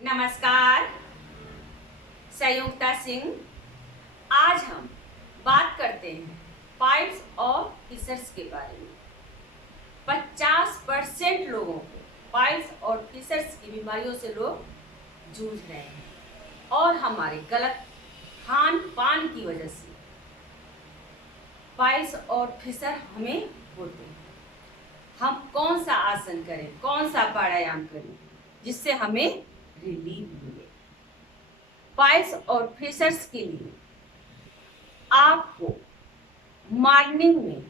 नमस्कार। संयुक्ता सिंह। आज हम बात करते हैं पाइल्स और फिशर्स के बारे में। 50% लोगों को पाइल्स और फिशर्स की बीमारियों से लोग जूझ रहे हैं और हमारे गलत खान पान की वजह से पाइल्स और फिशर हमें होते हैं। हम कौन सा आसन करें, कौन सा प्राणायाम करें जिससे हमें रिलीफ मिले। पाइल्स और फिशर्स के लिए आपको मॉर्निंग में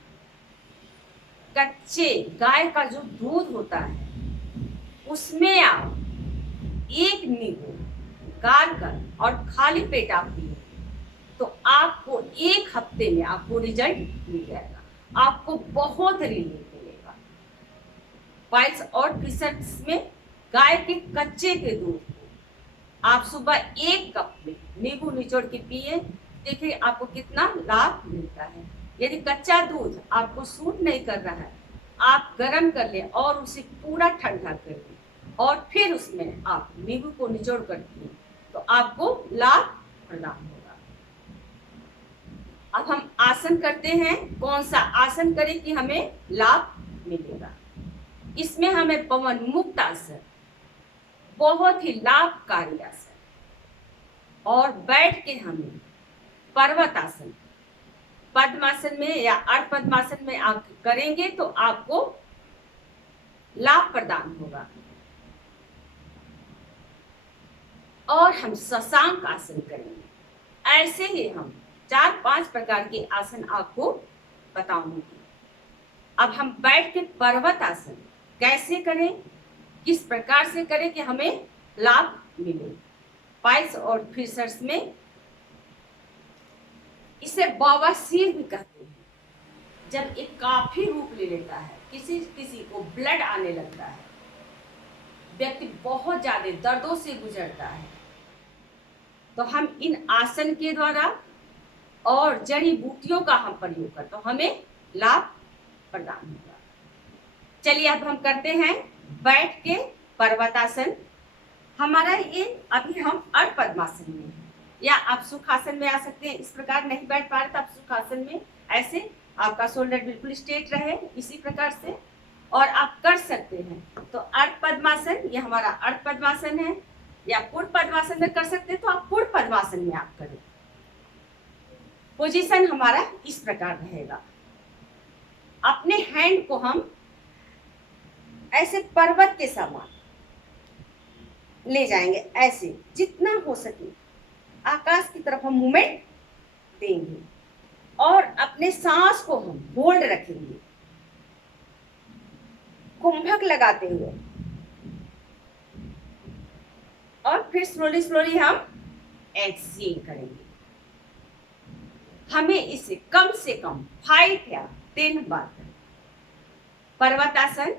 कच्चे गाय का जो दूध होता है उसमें आप एक नींबू गाड़ कर और खाली पेट आप पिए तो आपको एक हफ्ते में आपको रिजल्ट मिल जाएगा। आपको बहुत रिलीफ मिलेगा। पाइल्स और फिशर्स में गाय के कच्चे के दूध को आप सुबह 1 कप में नींबू निचोड़ के पिए, देखिए आपको कितना लाभ मिलता है। यदि कच्चा दूध आपको सूट नहीं कर रहा है, आप गर्म कर लें और उसे पूरा ठंडा कर लें और फिर उसमें आप नींबू को निचोड़ कर पिए तो आपको लाभ प्रदान होगा। अब हम आसन करते हैं। कौन सा आसन करें कि हमें लाभ मिलेगा। इसमें हमें पवन मुक्त आसन, बहुत ही लाभकारी आसन, और बैठ के हमें पर्वत आसन, पद्मासन में या अर्ध पद्मासन में आप करेंगे तो आपको लाभ प्रदान होगा। और हम शशांक आसन करेंगे। ऐसे ही हम 4-5 प्रकार के आसन आपको बताऊंगी। अब हम बैठ के पर्वत आसन कैसे करें, किस प्रकार से करें कि हमें लाभ मिले। पाइल्स और फिशर्स में इसे बवासीर भी कहते हैं। जब एक काफी रूप ले लेता है, किसी किसी को ब्लड आने लगता है, व्यक्ति बहुत ज्यादा दर्दों से गुजरता है, तो हम इन आसन के द्वारा और जड़ी बूटियों का हम प्रयोग करते तो हमें लाभ प्रदान होगा। चलिए अब हम करते हैं बैठ के पर्वतासन। हमारा ये अभी हम अर्ध पद्मासन में हैं, या आप सुखासन में आ सकते हैं। इस प्रकार नहीं बैठ पा रहे तो आप सुखासन में ऐसे आपका शोल्डर बिल्कुल स्ट्रेट रहे, इसी प्रकार से और आप कर सकते हैं। तो अर्ध पद्मासन, ये हमारा अर्ध पद्मासन है, या पूर्ण पद्मासन में कर सकते हैं तो आप पूर्ण पद्मासन में आप करें। पोजीशन हमारा इस प्रकार रहेगा। अपने हैंड को हम ऐसे पर्वत के समान ले जाएंगे, ऐसे जितना हो सके आकाश की तरफ हम मूवमेंट देंगे और अपने सांस को हम होल्ड रखेंगे, कुंभक लगाते हुए, और फिर स्लोली स्लोली हम एक्सहेल करेंगे। हमें इसे कम से कम 5 या 10 बार करें। पर्वतासन,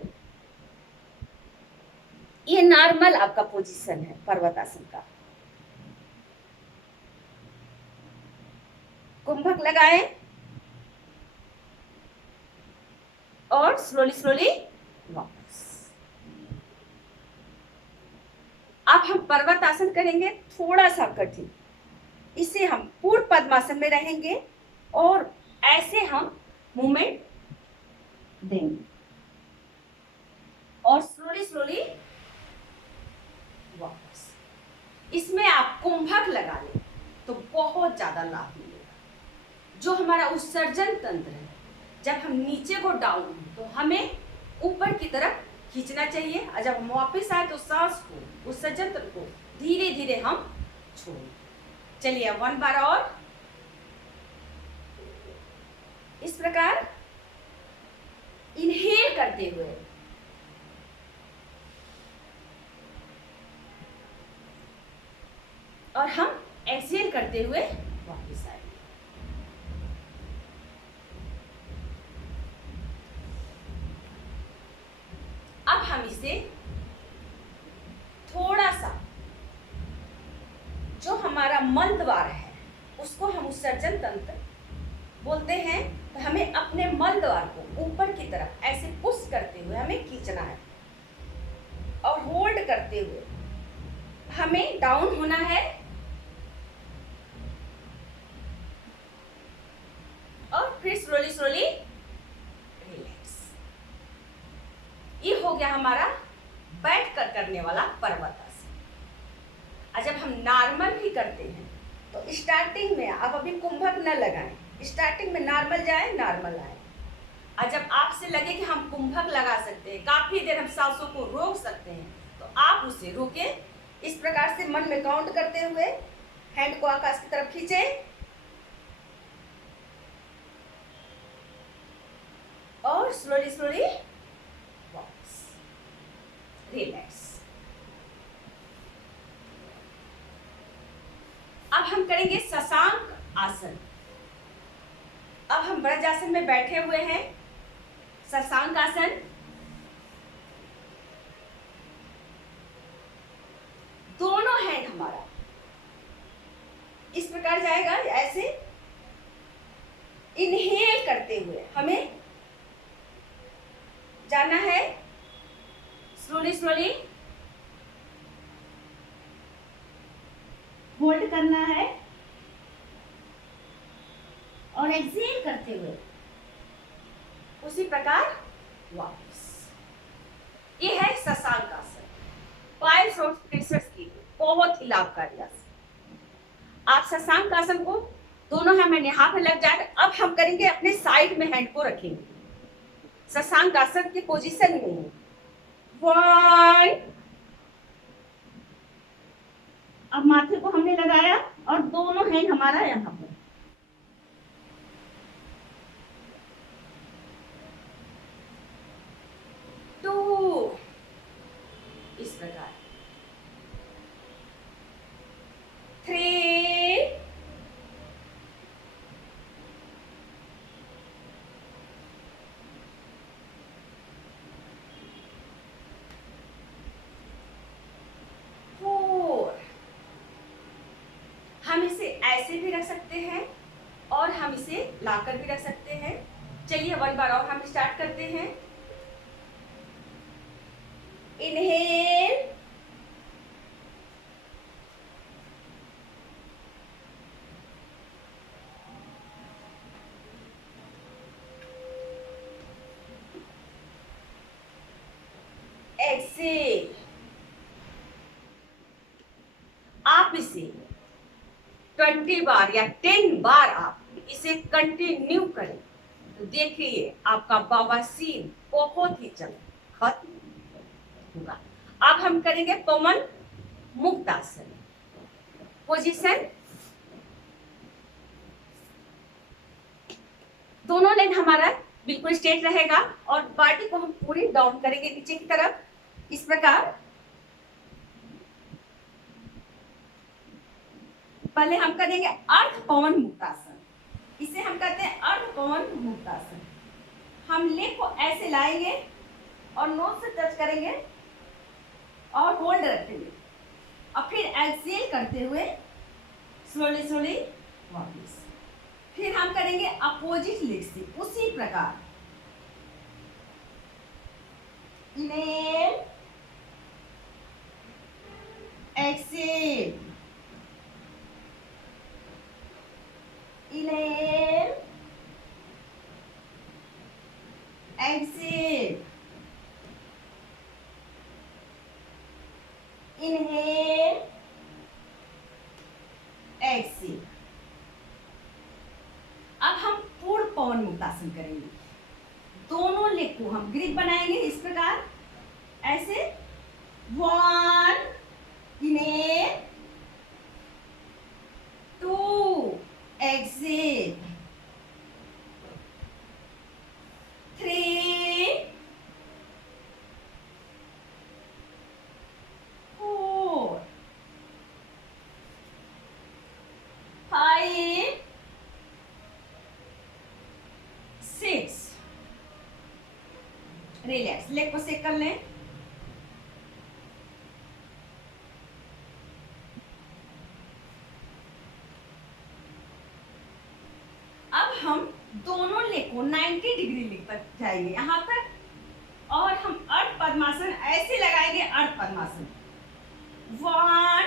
ये नॉर्मल आपका पोजीशन है पर्वतासन का। कुंभक लगाएं और स्लोली स्लोली वापस। अब हम पर्वतासन करेंगे थोड़ा सा कठिन। इसे हम पूर्ण पद्मासन में रहेंगे और ऐसे हम मूवमेंट देंगे और स्लोली स्लोली वापस। इसमें आप कुंभक लगा लें तो बहुत ज्यादा लाभ मिलेगा। जो हमारा उत्सर्जन तंत्र है, जब हम नीचे को डाउन तो हमें ऊपर की तरफ खींचना चाहिए, और जब हम वापस आए तो सांस को, उत्सर्जन तंत्र को धीरे धीरे हम छोड़ें। चलिए 1 बार और इस प्रकार इनहेल करते हुए और हम एक्सहेल करते हुए वापस आएंगे। अब हम इसे थोड़ा सा, जो हमारा मल द्वार है उसको हम उत्सर्जन तंत्र बोलते हैं, तो हमें अपने मल द्वार को ऊपर की तरफ ऐसे पुश करते हुए हमें खींचना है और होल्ड करते हुए हमें डाउन होना है और फिर स्लोली स्लोली रिलैक्स। ये हो गया हमारा बैठ कर करने वाला पर्वतासन। और जब हम नॉर्मल भी करते हैं तो स्टार्टिंग में आप अभी कुंभक न लगाएं, स्टार्टिंग में नॉर्मल जाए, नॉर्मल आए। और जब आपसे लगे कि हम कुंभक लगा सकते हैं, काफी देर हम सांसों को रोक सकते हैं, तो आप उसे रोके। इस प्रकार से मन में काउंट करते हुए हैंड को आकाश की तरफ खींचे और स्लोली स्लोली वापस रिलैक्स। अब हम करेंगे शशांक आसन। अब हम वज्रासन में बैठे हुए हैं। शशांक आसन, दोनों हैंड हमारा इस प्रकार जाएगा। ऐसे इनहेल करते हुए हमें जाना है, स्लोली स्लोली होल्ड करना है और एक्सहेल करते हुए उसी प्रकार वापस। ये है शशांक आसन, पाइल्स और फ्लेक्सर्स की बहुत ही लाभकारी आसन। आप शशांक आसन को दोनों हैंड यहाँ पे लग जाए। अब हम करेंगे अपने साइड में हैंड को रखेंगे शशांक आसन की पोजीशन में। 1, अब माथे को हमने लगाया और दोनों हैंड हमारा यहाँ पर। 2, इस प्रकार। 3, 4। हम इसे ऐसे भी रख सकते हैं और हम इसे लाकर भी रख सकते हैं। चलिए 1 बार और हम स्टार्ट करते हैं। Inhale, exhale. आप इसे 20 बार या 10 बार आप इसे कंटिन्यू करें तो देखिए आपका बवासीर बहुत ही जल्द खत्म होगा। अब हम करेंगे पवन मुक्त आसन। पोजीशन, दोनों लेग हमारा बिल्कुल स्ट्रेट रहेगा और बॉडी को हम पूरी डाउन करेंगे नीचे की तरफ, इस प्रकार। पहले हम करेंगे अर्ध पवन मुक्तासन। इसे हम कहते हैं अर्ध पवन मुक्तासन। हम लेग को ऐसे लाएंगे और नोज से टच करेंगे और होल्ड रखेंगे और फिर एक्सहेल करते हुए स्लोली स्लोली वापस। फिर हम करेंगे अपोजिट लेग से उसी प्रकार। Inhale, exhale, inhale, exhale, inhale, exhale. अब हम पूर्ण पवन मुक्तासन करेंगे। दोनों लेग को हम ग्रिप बनाएंगे इस प्रकार, ऐसे। 1, इनहेल, 2, एक्सहेल, 3, 4, 5, 6। रिलैक्स, लेग को सेक कर लें। अब हम दोनों लेग को 90 डिग्री लेग पर जाएंगे यहाँ तक और हम अर्ध पद्मासन ऐसे लगाएंगे। अर्ध पद्मासन 1,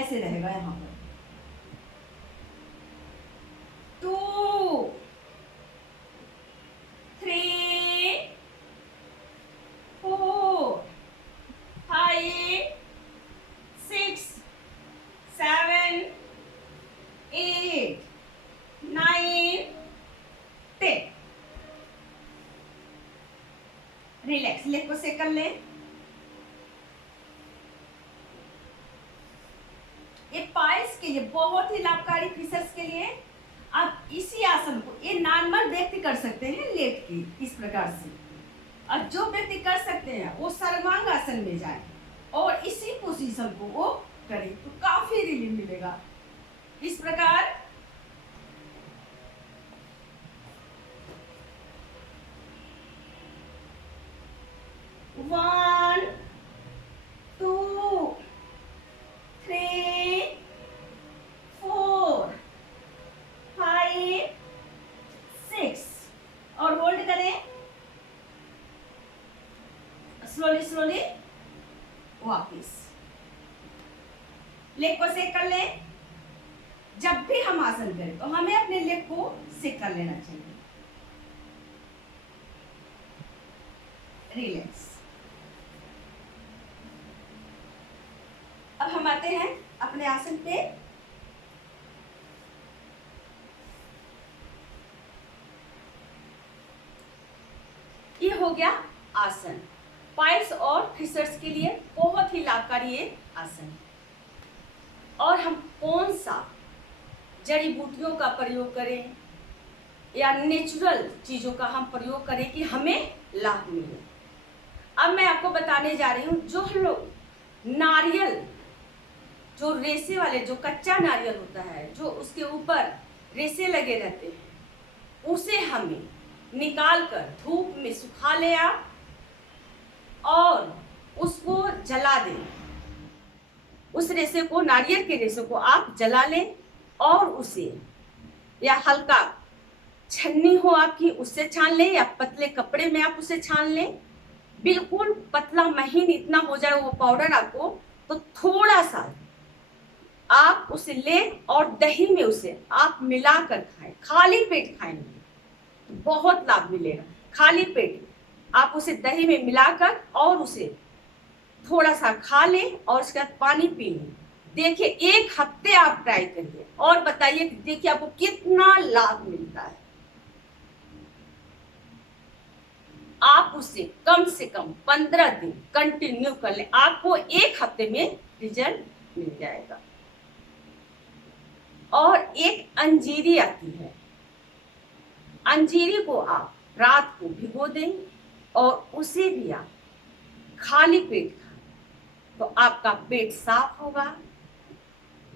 ऐसे रहेगा यहाँ पर। 2 3 4 5 6 7 8 9 10। रिलैक्स, लेग को सेक कर लें। ये पाइल्स के लिए बहुत ही लाभकारी, फिशर्स के लिए। आप इसी आसन को ये नॉर्मल व्यक्ति कर सकते हैं लेट के इस प्रकार से, और जो व्यक्ति कर सकते हैं वो सर्वांग आसन में जाए और इसी पोजीशन को वो करें तो काफी रिलीफ मिलेगा। इस प्रकार वन 2 3 4 5 6 और होल्ड करें। स्लोली स्लोली वापिस लेग को सेक कर लें। जब भी हम आसन करें तो हमें अपने लेग को सेक कर लेना चाहिए। रिलैक्स। अब हम आते हैं अपने आसन पे। ये हो गया आसन। पाइल्स और फिशर्स के लिए बहुत ही लाभकारी ये आसन। और हम कौन सा जड़ी बूटियों का प्रयोग करें या नेचुरल चीजों का हम प्रयोग करें कि हमें लाभ मिले। अब मैं आपको बताने जा रही हूँ, जो लोग नारियल, जो रेशे वाले, जो कच्चा नारियल होता है, जो उसके ऊपर रेशे लगे रहते हैं, उसे हमें निकाल कर धूप में सुखा ले आप और उसको जला दें। उस रेशे को, नारियल के रेशे को आप जला लें और उसे, या हल्का छन्नी हो आपकी उससे छान लें, या पतले कपड़े में आप उसे छान लें। बिल्कुल पतला महीन इतना हो जाए वो पाउडर आपको, तो थोड़ा सा आप उसे लें और दही में उसे आप मिलाकर खाएं। खाली पेट खाएंगे तो बहुत लाभ मिलेगा। खाली पेट आप उसे दही में मिलाकर और उसे थोड़ा सा खा लें और उसके बाद पानी पी लें। देखिए 1 हफ्ते आप ट्राई करिए और बताइए, देखिए आपको कितना लाभ मिलता है। आप उसे कम से कम 15 दिन कंटिन्यू कर लें, आपको 1 हफ्ते में रिजल्ट मिल जाएगा। और एक अंजीरी आती है, अंजीरी को आप रात को भिगो दें और उसे भी आप खाली पेट खाएं तो आपका पेट साफ होगा।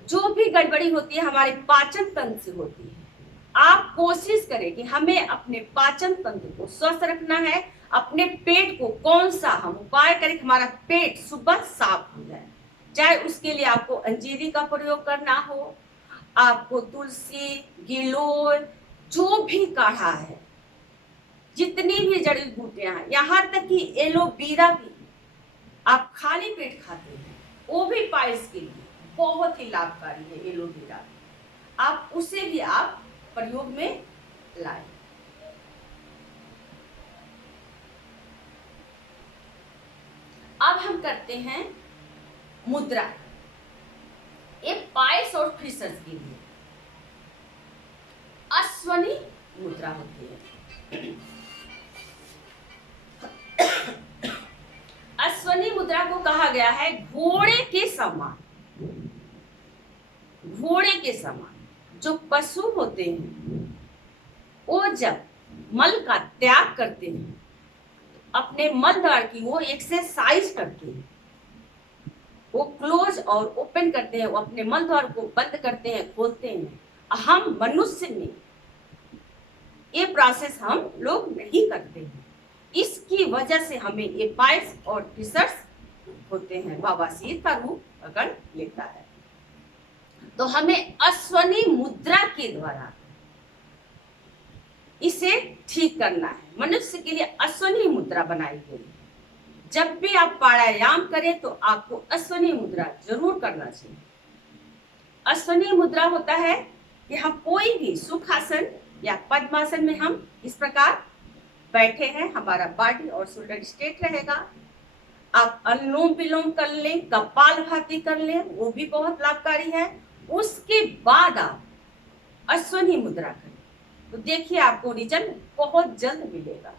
जो भी गड़बड़ी होती है हमारे पाचन तंत्र से होती है, आप कोशिश करें कि हमें अपने पाचन तंत्र को स्वस्थ रखना है। अपने पेट को कौन सा हम उपाय करें कि हमारा पेट सुबह साफ हो जाए। चाहे उसके लिए आपको अंजीरी का प्रयोग करना हो, आपको तुलसी, गिलोय, जो भी काढ़ा है, जितनी भी जड़ी बूटियां हैं, यहाँ तक कि एलोवेरा भी आप खाली पेट खाते हैं, वो भी पाइल्स के लिए बहुत ही लाभकारी है। एलोवेरा आप उसे भी आप प्रयोग में लाएं। अब हम करते हैं मुद्रा। ये पाइल्स और फिशर्स के लिए अश्वनी मुद्रा होती है। अश्वनी मुद्रा को कहा गया है घोड़े के समान। घोड़े के समान जो पशु होते हैं वो जब मल का त्याग करते हैं, अपने मल द्वार की वो एक्सरसाइज करते हैं, वो क्लोज और ओपन करते हैं, वो अपने मल द्वार को बंद करते हैं, खोलते हैं। हम मनुष्य में ये प्रोसेस हम लोग नहीं करते हैं। इसकी वजह से हमें ये पाइल्स और फिशर्स होते हैं, बवासीर का रूप पकड़ लेता है। तो हमें अश्वनी मुद्रा के द्वारा इसे ठीक करना है। मनुष्य के लिए अश्वनी मुद्रा बनाई गई। जब भी आप प्राणायाम करें तो आपको अश्वनी मुद्रा जरूर करना चाहिए। अश्वनी मुद्रा होता है कि हम कोई भी सुखासन या पद्मासन में हम इस प्रकार बैठे हैं, हमारा बॉडी और शोल्डर स्ट्रेट रहेगा। आप अनुलोम विलोम कर लें, कपालभाति कर लें, वो भी बहुत लाभकारी है। उसके बाद आप अश्वनी मुद्रा करें तो देखिए आपको रिजल्ट बहुत जल्द मिलेगा।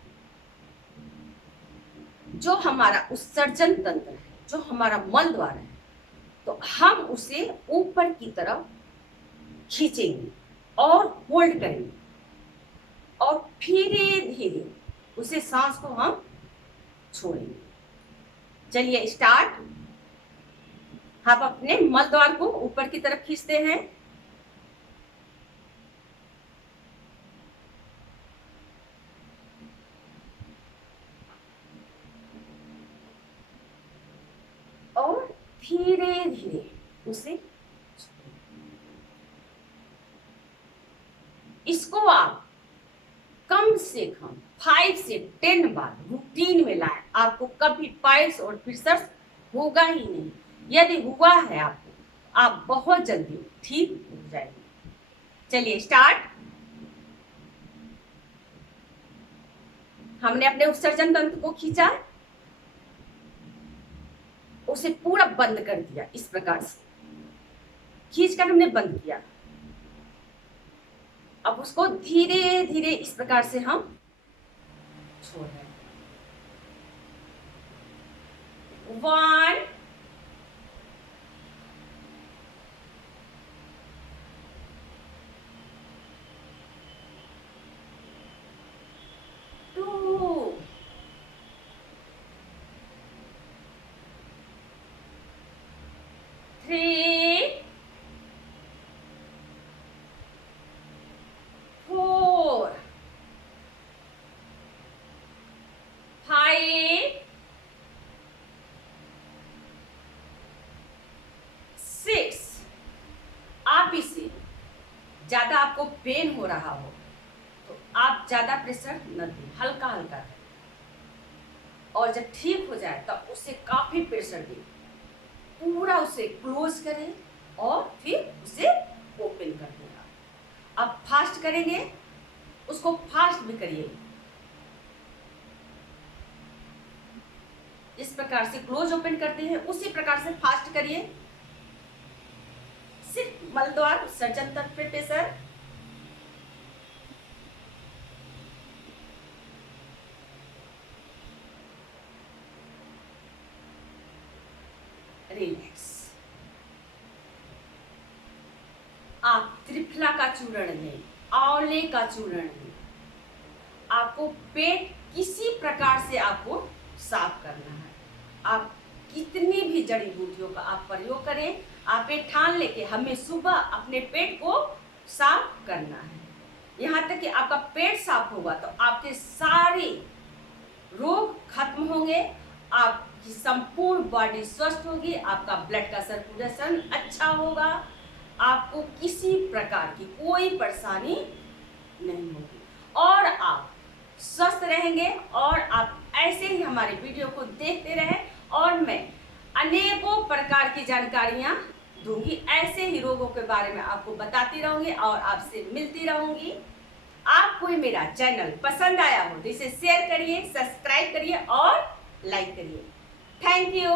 जो हमारा उत्सर्जन तंत्र है, जो हमारा मल द्वार है, तो हम उसे ऊपर की तरफ खींचेंगे और होल्ड करेंगे और धीरे धीरे उसे सांस को हम छोड़ेंगे। चलिए स्टार्ट। आप अपने मल द्वार को ऊपर की तरफ खींचते हैं और धीरे धीरे उसे, इसको आप कम से कम 5 से 10 बार रूटीन में लाएं। आपको कभी पाइल्स और फिशर्स होगा ही नहीं। यदि हुआ है आपको, आप बहुत जल्दी ठीक हो जाएंगे। चलिए स्टार्ट। हमने अपने उत्सर्जन तंत्र को खींचा, उसे पूरा बंद कर दिया। इस प्रकार से खींचकर हमने बंद किया। अब उसको धीरे धीरे इस प्रकार से हम छोड़ रहे हैं। 1 2 3 4 5 6। आप इसे ज्यादा आपको पेन हो रहा हो तो आप ज्यादा प्रेशर न दें, हल्का हल्का करें और जब ठीक हो जाए तब उसे काफी प्रेशर दें। पूरा उसे क्लोज करें और फिर उसे ओपन कर देना। अब फास्ट करेंगे, उसको फास्ट भी करिए। इस प्रकार से क्लोज ओपन करते हैं, उसी प्रकार से फास्ट करिए। सिर्फ मल द्वार उत्सर्जन तक पे प्रेशर। रिलैक्स। आप त्रिफला का चूर्ण लें, आंवले का चूर्ण लें। आपको पेट किसी प्रकार से आपको साफ करना है। आप कितनी भी जड़ी बूटियों का आप प्रयोग करें, आप ये ठान लेके हमें सुबह अपने पेट को साफ करना है। यहाँ तक कि आपका पेट साफ होगा तो आपके सारे रोग खत्म होंगे, आपकी संपूर्ण बॉडी स्वस्थ होगी, आपका ब्लड का सर्कुलेशन अच्छा होगा, आपको किसी प्रकार की कोई परेशानी नहीं होगी और आप स्वस्थ रहेंगे। और आप ऐसे ही हमारे वीडियो को देखते रहें और मैं अनेकों प्रकार की जानकारियां दूंगी। ऐसे ही रोगों के बारे में आपको बताती रहूंगी और आपसे मिलती रहूंगी। आपको मेरा चैनल पसंद आया हो तो इसे शेयर करिए, सब्सक्राइब करिए और लाइक करिए। Thank you.